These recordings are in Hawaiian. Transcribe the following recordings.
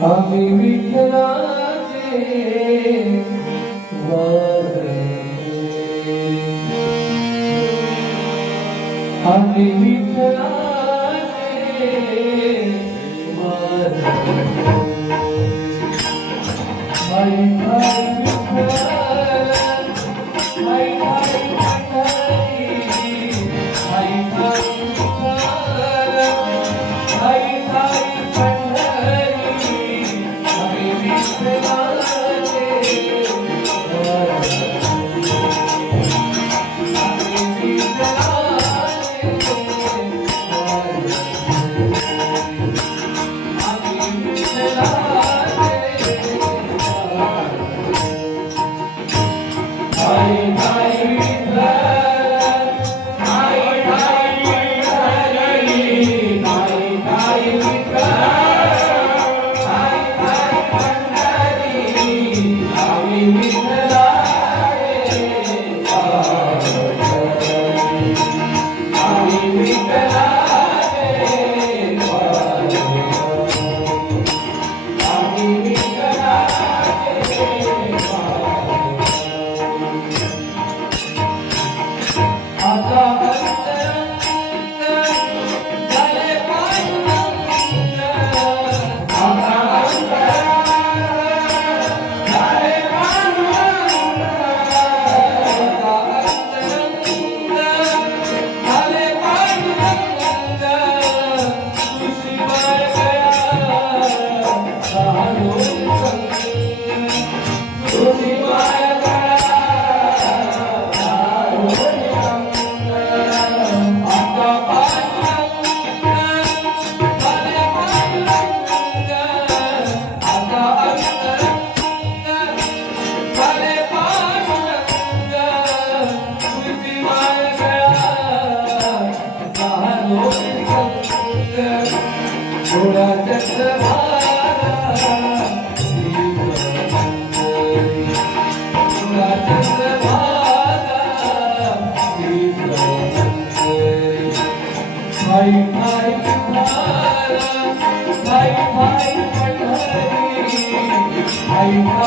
Happy Easter! Happy Easter! Raja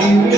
you.